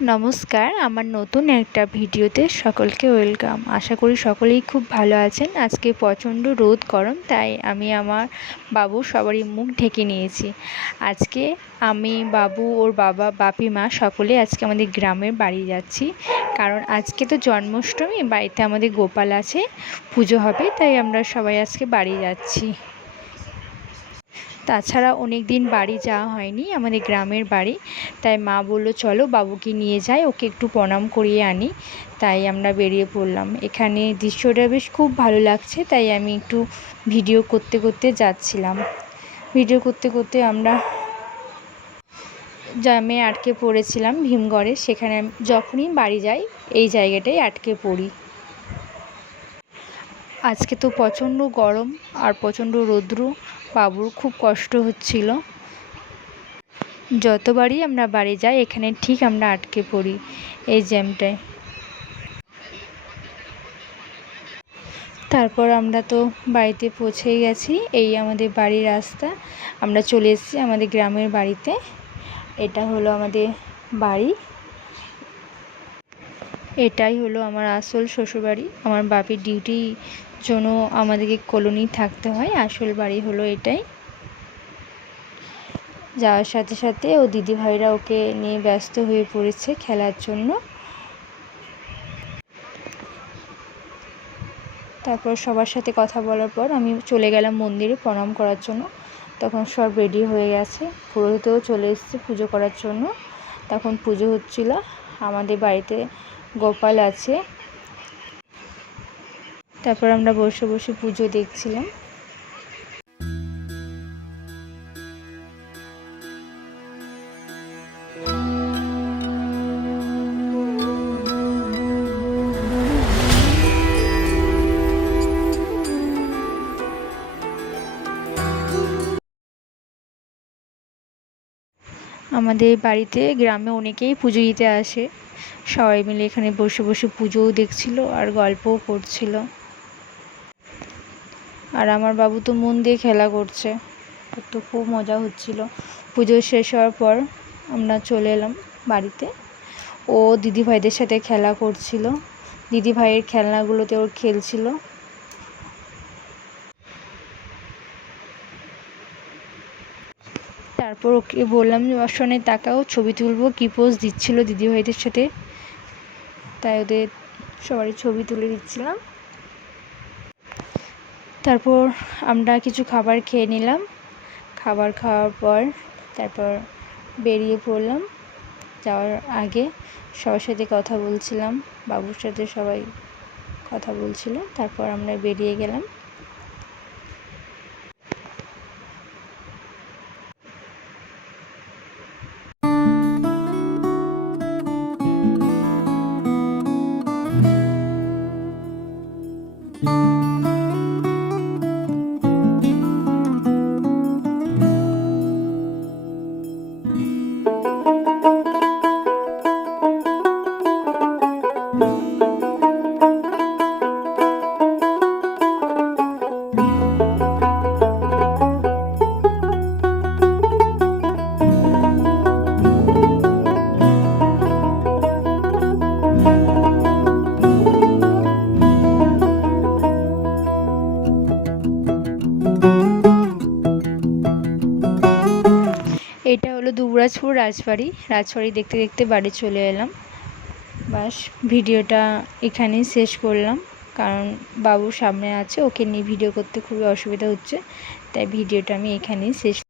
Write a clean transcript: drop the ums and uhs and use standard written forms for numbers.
নমস্কার, আমার নতুন একটা ভিডিওতে সকলকে ওয়েলকাম। আশা করি সকলেই খুব ভালো আছেন। আজকে প্রচণ্ড রোদ গরম, তাই আমি আমার বাবু সবারই মুখ ঢেকে নিয়েছি। আজকে আমি, বাবু, ওর বাবা, বাপি, মা সকলে আজকে আমাদের গ্রামের বাড়ি যাচ্ছি। কারণ আজকে তো জন্মাষ্টমী, বাড়িতে আমাদের গোপাল আছে, পুজো হবে, তাই আমরা সবাই আজকে বাড়ি যাচ্ছি। তাছাড়া অনেক দিন বাড়ি যাওয়া হয়নি, আমাদের গ্রামের বাড়ি, তাই মা বলল চলো বাবুকে নিয়ে যাই, ওকে একটু প্রণাম করিয়ে আনি। তাই আমরা বেরিয়ে পড়লাম। এখানে দৃশ্যটা বেশ খুব ভালো লাগছে, তাই আমি একটু ভিডিও করতে করতে যাচ্ছিলাম। ভিডিও করতে করতে আমরা জ্যামে আটকে পড়েছিলাম ভীমগড়ে। সেখানে যখনই বাড়ি যাই এই জায়গাটায় আটকে পড়ি। আজকে তো প্রচণ্ড গরম আর প্রচণ্ড রৌদ্র, বাবুর খুব কষ্ট হচ্ছিল। যতবারই আমরা বাড়ি যাই এখানে ঠিক আমরা আটকে পড়ি এই জ্যামটায়। তারপর আমরা তো বাড়িতে পৌঁছেই গেছি। এই আমাদের বাড়ির রাস্তা, আমরা চলে এসেছি আমাদের গ্রামের বাড়িতে। এটা হলো আমাদের বাড়ি, এটাই হলো আমার আসল শ্বশুরবাড়ি। আমার বাপির ডিউটির জন্য আমাদেরকে কলোনি থাকতে হয়, আসল বাড়ি হলো এটাই। যাওয়ার সাথে সাথে ও দিদিভাইরা ওকে নিয়ে ব্যস্ত হয়ে পড়েছে খেলার জন্য। তারপর সবার সাথে কথা বলার পর আমি চলে গেলাম মন্দিরে প্রণাম করার জন্য। তখন সব রেডি হয়ে গেছে, পুরোহিতও চলে এসেছে পুজো করার জন্য। তখন পুজো হচ্ছিল। আমাদের বাড়িতে গোপাল আছে। তারপর আমরা বসে বসে পুজো দেখছিলাম। আমাদের বাড়িতে গ্রামে অনেকেই পুজো দিতে আসে, সবাই মিলে এখানে বসে বসে পুজোও দেখছিল আর গল্পও করছিল। আর আমার বাবু তো মন দিয়ে খেলা করছে, তো খুব মজা হচ্ছিল। পুজো শেষ হওয়ার পর আমরা চলে এলাম বাড়িতে। ও দিদিভাইদের সাথে খেলা করছিল, দিদিভাইয়ের খেলনাগুলোতে ওর খেলছিল। তারপর ওকে বললাম যে অশনে তাকাও, ছবি তুলবো। কি পোজ দিচ্ছিল দিদিভাইদের সাথে, তাই ওদের সবারই ছবি তুলে দিচ্ছিলাম। তারপর আমরা কিছু খাবার খেয়ে নিলাম। খাবার খাওয়ার পর তারপর বেরিয়ে পড়লাম। যাওয়ার আগে সবার সাথে কথা বলছিলাম, বাবুর সাথে সবাই কথা বলছিল। তারপর আমরা বেরিয়ে গেলাম। এটা হলো দুবরাজপুর রাজবাড়ি। রাজবাড়ি দেখতে দেখতে বাড়ি চলে এলাম। বাস ভিডিওটা এখানেই শেষ করলাম, কারণ বাবু সামনে আছে, ওকে নিয়ে ভিডিও করতে খুবই অসুবিধা হচ্ছে, তাই ভিডিওটা আমি এখানেই শেষ